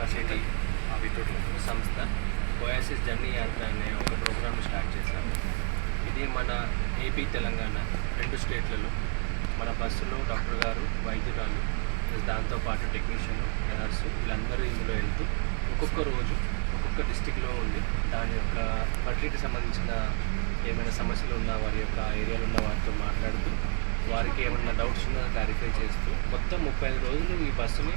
Society విద్యుత్ సంస్థ OSS journey యాత్ర అనే ఒక ప్రోగ్రామ్ స్టార్ట్ చేశాము ఇది మన ఏపీ తెలంగాణ రెండు స్టేట్లలో మన బస్సులో డాక్టర్ గారు వైద్యురాలు దాంతోపాటు టెక్నీషియన్ నర్సు వీళ్ళందరూ ఇందులో వెళ్తూ ఒక్కొక్క రోజు ఒక్కొక్క డిస్టిక్లో ఉండి దాని యొక్క పట్లీకి సంబంధించిన ఏమైనా సమస్యలు ఉన్నా వారి యొక్క ఏరియాలో ఉన్న వారితో మాట్లాడుతూ వారికి ఏమైనా డౌట్స్ ఉన్నా క్లారిఫై చేస్తూ మొత్తం ముప్పై ఐదు రోజులు ఈ బస్సుని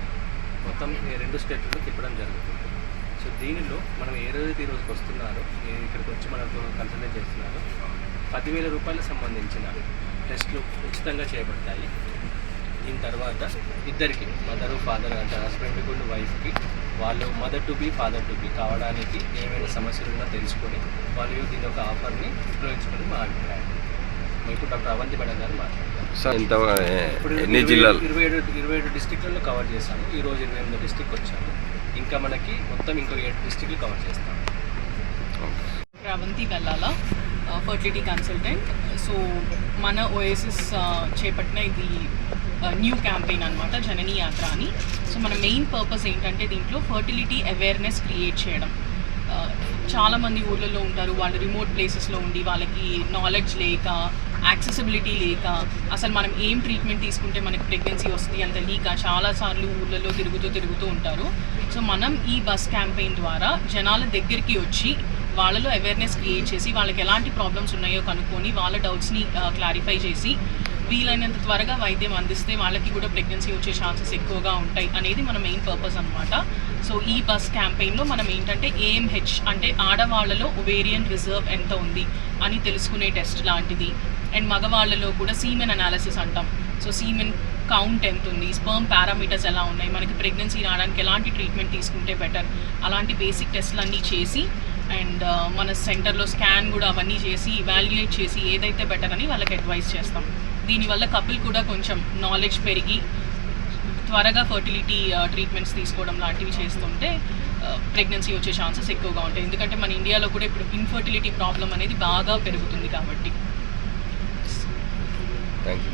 మొత్తం ఈ రెండు స్టేట్లలో తిప్పడం జరుగుతుంది. సో దీనిలో మనం ఏ రోజైతే ఈ రోజుకి వస్తున్నారో ఇక్కడికి వచ్చి మనకు కన్సల్టేట్ చేస్తున్నారో పదివేల రూపాయలకు సంబంధించిన టెస్ట్లు ఉచితంగా చేయబడతాయి దీని తర్వాత ఇద్దరికి మదరు ఫాదర్ అంటే హస్బెండ్ కొన్ని వైఫ్కి వాళ్ళు mother to be father to be కావడానికి ఏమైనా సమస్యలు ఉన్నా తెలుసుకొని వాళ్ళు దీని యొక్క ఆఫర్ని ఉపయోగించుకొని మా అభిప్రాయం. మీకు డాక్టర్ అవంతి మేడం గారు ఇంత ఇప్పుడు ఎన్ని ఇరవై- జిల్లాలు? ఇరవై ఏడు ఇరవై ఏడు డిస్టిక్లలో కవర్ చేశాము. ఈ రోజు ఇరవై ఎనిమిది డిస్టిక్ వచ్చాము. ఇంకా మనకి మొత్తం ఇంకో ఏడు డిస్టిక్లు కవర్ చేస్తాము. అవంతి వెళ్ళాలా ఫర్టిలిటీ కన్సల్టెంట్. సో మన ఓఎస్ఎస్ చేపట్టిన ఇది న్యూ క్యాంపెయిన్ అనమాట జననీ యాత్ర అని సో మన మెయిన్ పర్పస్ ఏంటంటే దీంట్లో ఫర్టిలిటీ అవేర్నెస్ క్రియేట్ చేయడం. చాలామంది ఊళ్ళల్లో ఉంటారు వాళ్ళు రిమోట్ ప్లేసెస్లో ఉండి వాళ్ళకి నాలెడ్జ్ లేక యాక్సెసిబిలిటీ లేక అసలు మనం ఏం ట్రీట్మెంట్ తీసుకుంటే మనకి ప్రెగ్నెన్సీ వస్తుంది అంత తెలియక చాలాసార్లు ఊళ్ళలో తిరుగుతూ తిరుగుతూ ఉంటారు. సో మనం ఈ బస్ క్యాంపెయిన్ ద్వారా జనాల దగ్గరికి వచ్చి వాళ్ళలో అవేర్నెస్ క్రియేట్ చేసి వాళ్ళకి ఎలాంటి ప్రాబ్లమ్స్ ఉన్నాయో కనుక్కొని వాళ్ళ డౌట్స్ని క్లారిఫై చేసి వీలైనంత త్వరగా వైద్యం అందిస్తే వాళ్ళకి కూడా ప్రెగ్నెన్సీ వచ్చే ఛాన్సెస్ ఎక్కువగా ఉంటాయి అనేది మన మెయిన్ పర్పస్ అనమాట సో ఈ బస్ క్యాంపెయిన్లో మనం ఏంటంటే ఏఎంహెచ్ అంటే ఆడవాళ్ళలో ఒవేరియన్ రిజర్వ్ ఎంత ఉంది అని తెలుసుకునే టెస్ట్ లాంటిది. అండ్ మగవాళ్ళలో కూడా సీమెన్ అనాలిసిస్ అంటాం. సో సీమెన్ కౌంట్ ఎంత ఉంది? స్పర్మ్ పారామీటర్స్ ఎలా ఉన్నాయి? మనకి ప్రెగ్నెన్సీ రావడానికి ఎలాంటి ట్రీట్మెంట్ తీసుకుంటే బెటర్ అలాంటి బేసిక్ టెస్ట్లు అన్నీ చేసి అండ్ మన సెంటర్లో స్కాన్ కూడా అవన్నీ చేసి ఇవాల్యుయేట్ చేసి ఏదైతే బెటర్ అని వాళ్ళకి అడ్వైస్ చేస్తాం. దీనివల్ల కపుల్ కూడా కొంచెం నాలెడ్జ్ పెరిగి త్వరగా ఫర్టిలిటీ ట్రీట్మెంట్స్ తీసుకోవడం లాంటివి చేస్తుంటే ప్రెగ్నెన్సీ వచ్చే ఛాన్సెస్ ఎక్కువగా ఉంటాయి. ఎందుకంటే మన ఇండియాలో కూడా ఇప్పుడు ఇన్ఫర్టిలిటీ ప్రాబ్లం అనేది బాగా పెరుగుతుంది కాబట్టి. Thank you.